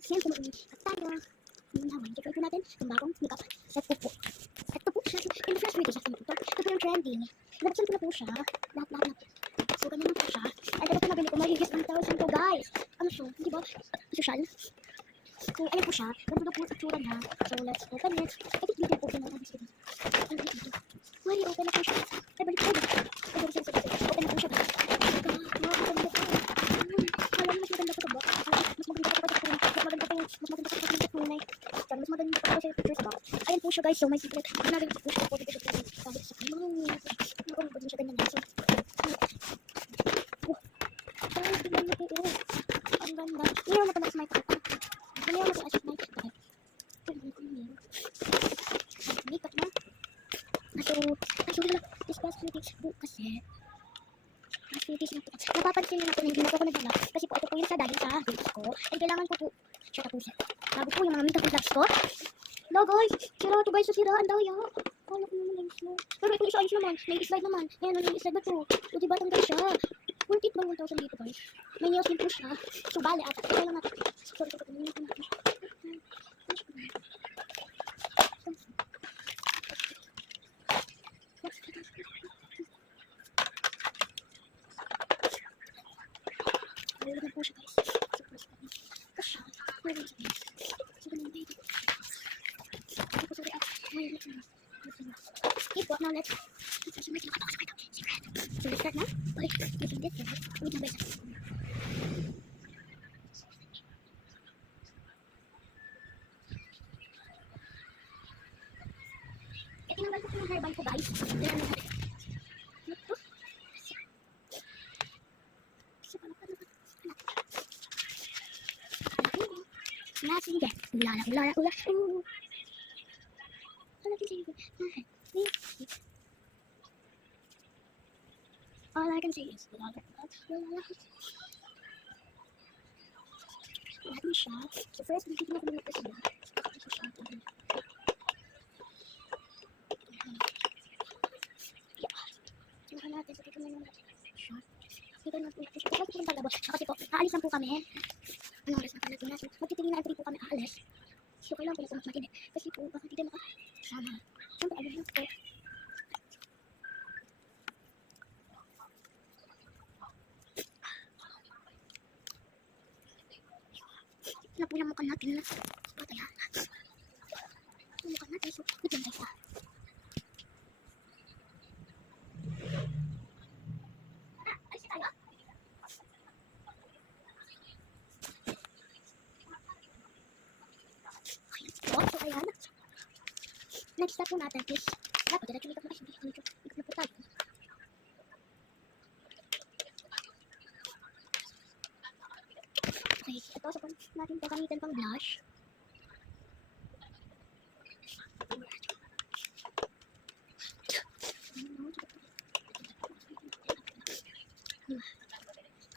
Siyempre mag-iingat tayo. Naman, i-try po natin yung bagong makeup set po po. Ito po siya. In the first video sa akin ito. Ito po yung trending. Nabuksan ko na po siya. Lahat na. So, ganyan po siya. And ito po nabili ko. Mahigis 1,000 po, guys. Ano siya? Di ba? Social. So, ayan po siya. Ganito na po sa tsura niya. So, let's open it. I think video po din ang gusto dito. Why, open na po siya. Ay, balik po. Open na po siya. Kala mo mas maganda pa ito ba? Mas maganda pa kasi pictures ba? Ayan po siya guys, so may secret. Nagagawin po siya po dito sa sabi sa kanya. Ako mo siya ganyan guys. Ay, tingnan niyo po. Ang ganda. Ngayon na tumakas mic. Ngayon na tumakas mic. Makeup na. So, discuss critics po kasi. Activities na po. Napapansin nyo na po na hindi na po ako naglalak. Kasi po ito po yung sa dahil sa videos ko. And kailangan ko po siya tapusin. Bago po yung mga makeup vlogs ko. Hello guys! Sira ito guys, siraan daw yan. Kala ko naman ayos mo. Pero ito isa ayos naman. May slide naman. Ayan, may slide na to. So diba tanggal siya. Worth it ba 1,000 dito guys? May nails din po siya. So bale ata. Kaya lang natin. Sorry ko patuloy natin natin. Ayun na po siya guys. Kasya. Ayun siya guys. So ganun dito. Ay po sorry. Ayun na. Okay po, now let's make it secret. So let's start na. Balik. Using this. Wait na guys. Tinanggal ko yung hairband ko guys. Tignan mo natin. Ito. Sige. Ula. All I can see is ula. Lahat mo siya. So first, bigyan ko muna ito siya. Sinahan natin. So, tignan natin siya. Tignan natin siya. Kasi po yung paglabos. Kasi po, aalis lang po kami. Anong oras na pala ito natin? Magtitingin na po kami aalis. So, kailangan po mas matindi. Kasi po, baka hindi makasama. Siyempre, ayun lang po. Ito na po yung mukha natin. Patayan. Yung mukha natin. So, bigyan tayo. Alis tayo. So, ayan. Next step po natin is, dapat diretso makeup na kasi makeup na po tayo. Okay, ito sa natin po gamitin pang blush.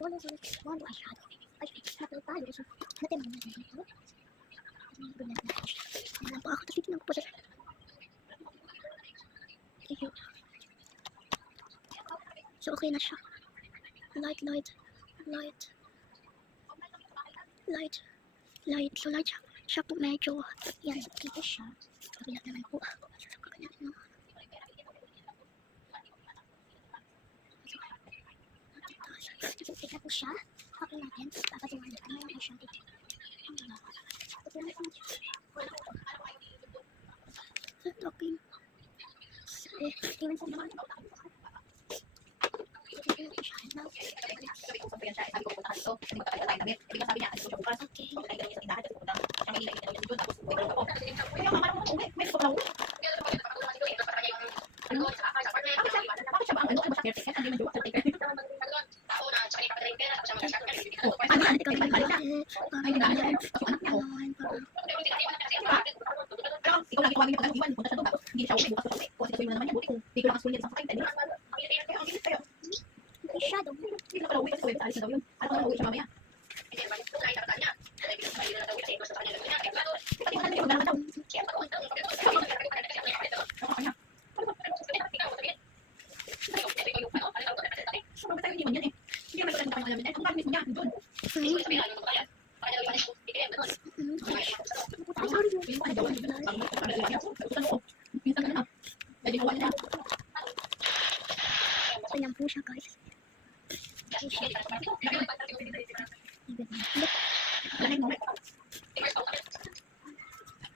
Wala sa wala eyeshadow. Ay, napil tayo. So, natin mo natin ito. Ganyan na siya. Ayan po ako. Tapos titignan ko po siya. So, okay na siya. Light. So, light siya. Siya po medyo, yan, dito siya. Kabila naman po. So, ganyan, no? So, tignan po siya. Okay natin. Papatuhan natin. Ano yung siya dito? Talking. Tingnan po naman.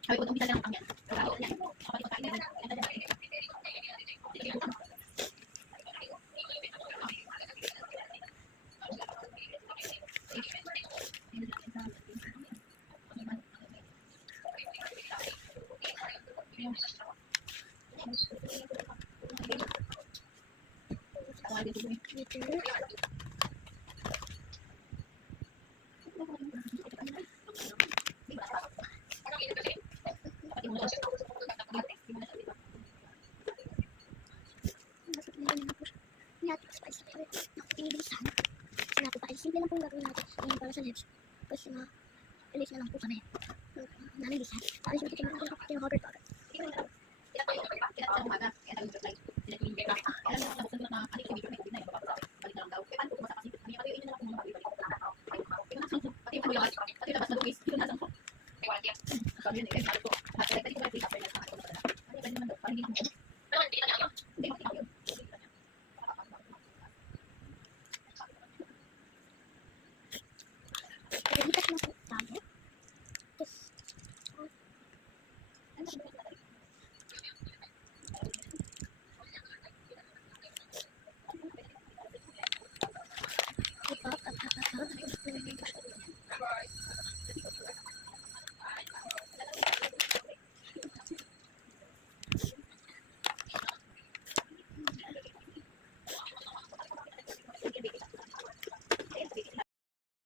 Sabi ko, umpisa lang ang yan. Kapag ipagkain na Dito. Natin spice pa rin. Naku, pinibilisan. Kasi natin pa, simple lang pong gagawin natin. Ngayon para sa lips. Kasi alis na lang po kami. Nalilisan. Paalis natin kami natin yung hover to agad.